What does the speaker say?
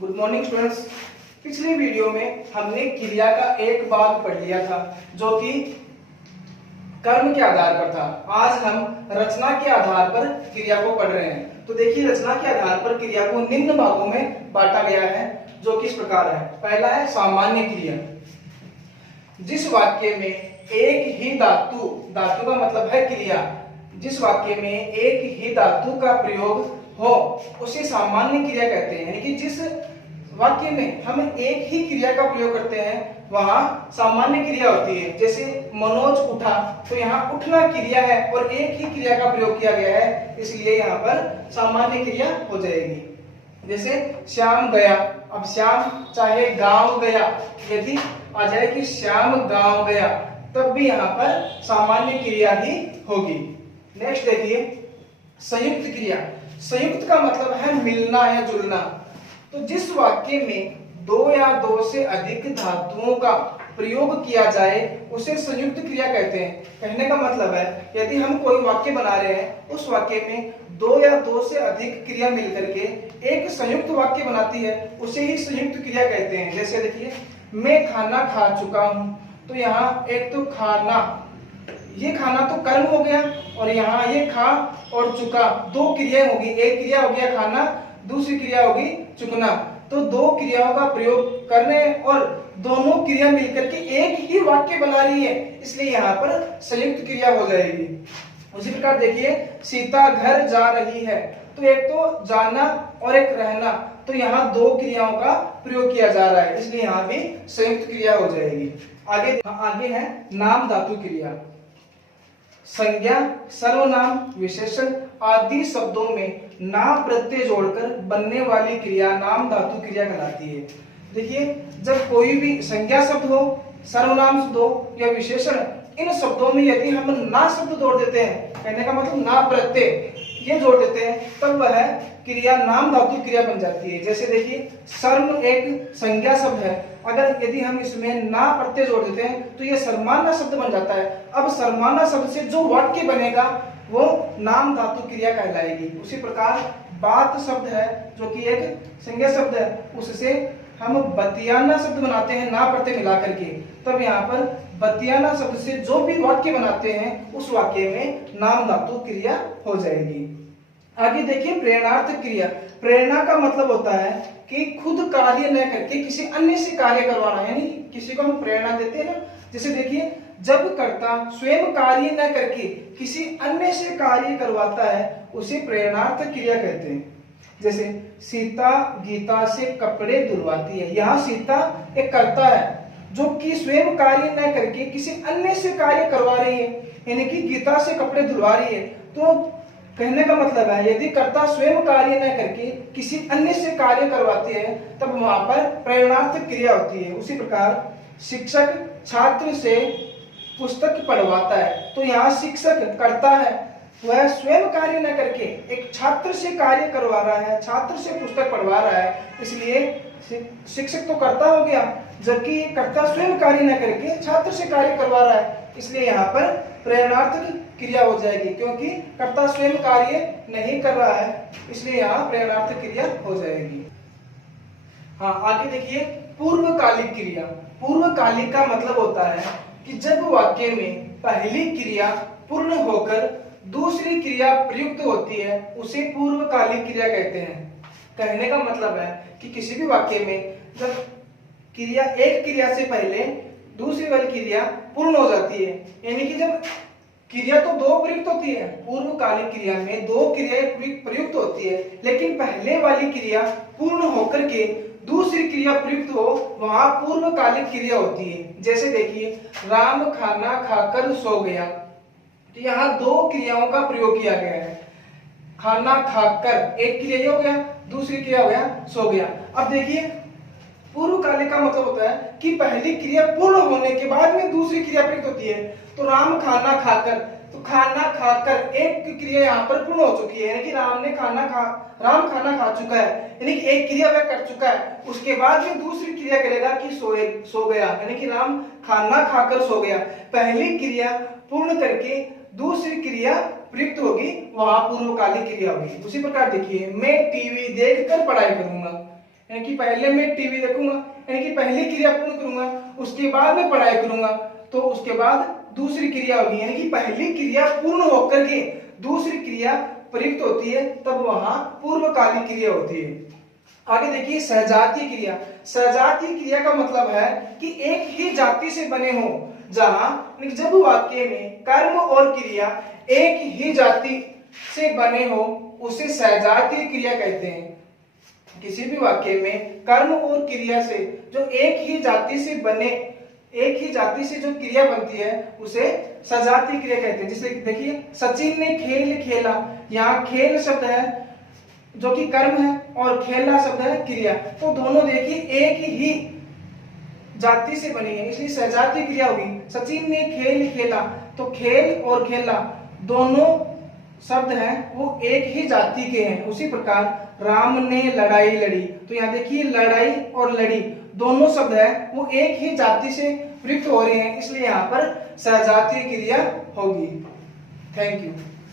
Good morning students. पिछली video में हमने क्रिया का एक भाग पढ़ लिया था जो कि कर्म के आधार पर था। आज हम रचना के आधार पर क्रिया को पढ़ रहे हैं। तो देखिए, रचना के आधार पर क्रिया को निम्न भागों में बांटा गया है जो किस प्रकार है। पहला है सामान्य क्रिया। जिस वाक्य में एक ही धातु, धातु का मतलब है क्रिया, जिस वाक्य में एक ही धातु का प्रयोग हो उसे सामान्य क्रिया कहते हैं। यानी कि जिस वाक्य में हम एक ही क्रिया का प्रयोग करते हैं वहां सामान्य क्रिया होती है। जैसे मनोज उठा, तो यहाँ उठना क्रिया है और एक ही क्रिया का प्रयोग किया गया है, इसलिए यहाँ पर सामान्य क्रिया हो जाएगी। जैसे श्याम गया, अब श्याम चाहे गांव गया, यदि आ जाए कि श्याम गांव गया तब भी यहाँ पर सामान्य क्रिया ही होगी। नेक्स्ट देखिए, संयुक्त क्रिया। संयुक्त का मतलब है मिलना या जुड़ना। तो जिस वाक्य में दो या दो से अधिक धातुओं का प्रयोग किया जाए उसे संयुक्त क्रिया कहते हैं। कहने का मतलब है यदि हम कोई वाक्य बना रहे हैं, उस वाक्य में दो या दो से अधिक क्रिया मिलकर के एक संयुक्त वाक्य बनाती है, उसे ही संयुक्त क्रिया कहते हैं। जैसे देखिए, मैं खाना खा चुका हूं, तो यहाँ एक तो खाना, ये खाना तो कर्म हो गया, और यहाँ ये खा और चुका दो क्रियाएं होगी। एक क्रिया हो गया खाना, दूसरी क्रिया होगी चुकना। तो दो क्रियाओं का प्रयोग करने और दोनों क्रिया मिलकर के एक ही वाक्य बना रही है, इसलिए यहाँ पर संयुक्त क्रिया हो जाएगी। उसी प्रकार देखिए, सीता घर जा रही है, तो एक तो जाना और एक रहना, तो यहाँ दो क्रियाओं का प्रयोग किया जा रहा है, इसलिए यहाँ भी संयुक्त क्रिया हो जाएगी। आगे है नाम धातु क्रिया। संज्ञा, सर्वनाम, विशेषण आदि शब्दों में ना प्रत्यय जोड़कर बनने वाली क्रिया नाम धातु क्रिया कहलाती है। देखिए, जब कोई भी संज्ञा शब्द हो, सर्वनाम शब्द हो या विशेषण, इन शब्दों में यदि हम ना शब्द जोड़ देते हैं, कहने का मतलब ना प्रत्यय ये जोड़ देते हैं, तब वह क्रिया नाम धातु क्रिया बन जाती है। जैसे देखिए, सर्व एक संज्ञा शब्द है, अगर यदि हम इसमें ना प्रत्यय जोड़ देते हैं तो ये सर्वमान्य शब्द बन जाता है। अब सर्वमान्य शब्द से जो वाक्य बनेगा वो नाम धातु क्रिया कहलाएगी। उसी प्रकार बात शब्द है जो कि एक संज्ञा शब्द है, उससे हम बतियाना शब्द बनाते हैं ना प्रत्यय मिला करके, तब यहाँ पर बतियाना शब्द से जो भी वाक्य बनाते हैं उस वाक्य में नाम धातु क्रिया हो जाएगी। आगे देखिए, प्रेरणार्थ क्रिया। प्रेरणा का मतलब होता है कि खुद कार्य न करके किसी अन्य से कार्य करवाना, यानी किसी को हम प्रेरणा देते हैं ना। जैसे देखिए, जब कर्ता स्वयं कार्य न करके किसी अन्य से कार्य करवाता है उसे प्रेरणार्थ क्रिया कहते हैं। जैसे सीता गीता से कपड़े धुलवाती है, यहाँ सीता एक कर्ता है जो कि स्वयं कार्य न करके किसी अन्य से कार्य करवा रही है, यानी कि गीता से कपड़े धुलवा रही है। तो कहने का मतलब है यदि कर्ता स्वयं कार्य न करके किसी अन्य से कार्य करवाते हैं तब वहां पर प्रेरणार्थ क्रिया होती है। उसी प्रकार शिक्षक छात्र से पुस्तक पढ़वाता है, तो यहाँ शिक्षक करता है, वह स्वयं कार्य न करके एक छात्र से कार्य करवा रहा है, छात्र से पुस्तक पढ़वा रहा है, इसलिए शिक्षक तो करता हो गया, जबकि कर्ता स्वयं कार्य न करके छात्र से कार्य करवा रहा है, इसलिए यहाँ पर प्रेरणार्थ क्रिया हो जाएगी, क्योंकि कर्ता स्वयं कार्य नहीं कर रहा है, इसलिए यहाँ प्रेरणार्थ क्रिया हो जाएगी। हाँ, आगे देखिए, पूर्वकालिक क्रिया। पूर्वकालिक का मतलब होता है कि जब वाक्य में पहली क्रिया पूर्ण होकर दूसरी क्रिया प्रयुक्त होती है उसे पूर्वकालिक क्रिया कहते हैं। कहने का मतलब है कि किसी भी वाक्य में जब क्रिया एक क्रिया से पहले दूसरी वाली क्रिया पूर्ण हो जाती है, यानी कि जब क्रिया तो दो प्रयुक्त होती है, पूर्वकालिक क्रिया में दो क्रियाएं प्रयुक्त होती है, लेकिन पहले वाली क्रिया पूर्ण होकर के दूसरी क्रिया प्रयुक्त हो, वहां पूर्वकालिक क्रिया होती है। जैसे देखिए, राम खाना खाकर सो गया, तो यहाँ दो क्रियाओं का प्रयोग किया गया है। खाना खाकर एक क्रिया हो गया, दूसरी क्रिया हो गया सो गया। अब देखिए, पूर्वकालिक का मतलब होता है कि पहली क्रिया पूर्ण होने के बाद में दूसरी क्रिया प्रयुक्त होती है। तो राम खाना खाकर, तो खाना खाकर एक क्रिया यहाँ पर पूर्ण हो चुकी है, यानी कि राम खाना खा चुका है, यानी कि एक क्रिया वह कर चुका है। उसके बाद में दूसरी क्रिया करेगा कि सो गया, यानी कि राम खाना खाकर सो गया। पहली क्रिया पूर्ण करके दूसरी क्रिया प्रयुक्त होगी, वहां पूर्वकालिक क्रिया होगी। उसी प्रकार देखिए, मैं टीवी देखकर पढ़ाई करूंगा, यानी कि पहले मैं टीवी देखूंगा, यानी कि पहली क्रिया पूर्ण करूंगा, उसके बाद मैं पढ़ाई करूंगा, तो उसके बाद दूसरी क्रिया होगी, यानी कि पहली क्रिया पूर्ण होकर के दूसरी क्रिया प्रयुक्त होती है, तब वहां पूर्वकालिक क्रिया होती है। आगे देखिए सहजातीय क्रिया। सहजातीय क्रिया का मतलब है कि एक ही जाति से बने हो, जहां जब वाक्य में कर्म और क्रिया एक ही जाति से बने हो उसे सहजातीय क्रिया कहते हैं। किसी भी वाक्य में कर्म और क्रिया से जो एक ही जाति से बने, एक ही जाति से जो क्रिया बनती है उसे सजातीय क्रिया कहते हैं। जैसे देखिए सचिन ने खेल खेला, यहाँ खेल शब्द है जो कि कर्म है और खेला शब्द है क्रिया, तो दोनों देखिए एक ही जाति से बनी है, इसलिए सजातीय क्रिया होगी। सचिन ने खेल खेला, तो खेल और खेला दोनों शब्द हैं वो एक ही जाति के हैं। उसी प्रकार राम ने लड़ाई लड़ी, तो यहाँ देखिए लड़ाई और लड़ी दोनों शब्द है वो एक ही जाति से प्रयुक्त हो रहे हैं, इसलिए यहाँ पर सजातीय क्रिया होगी। Thank you.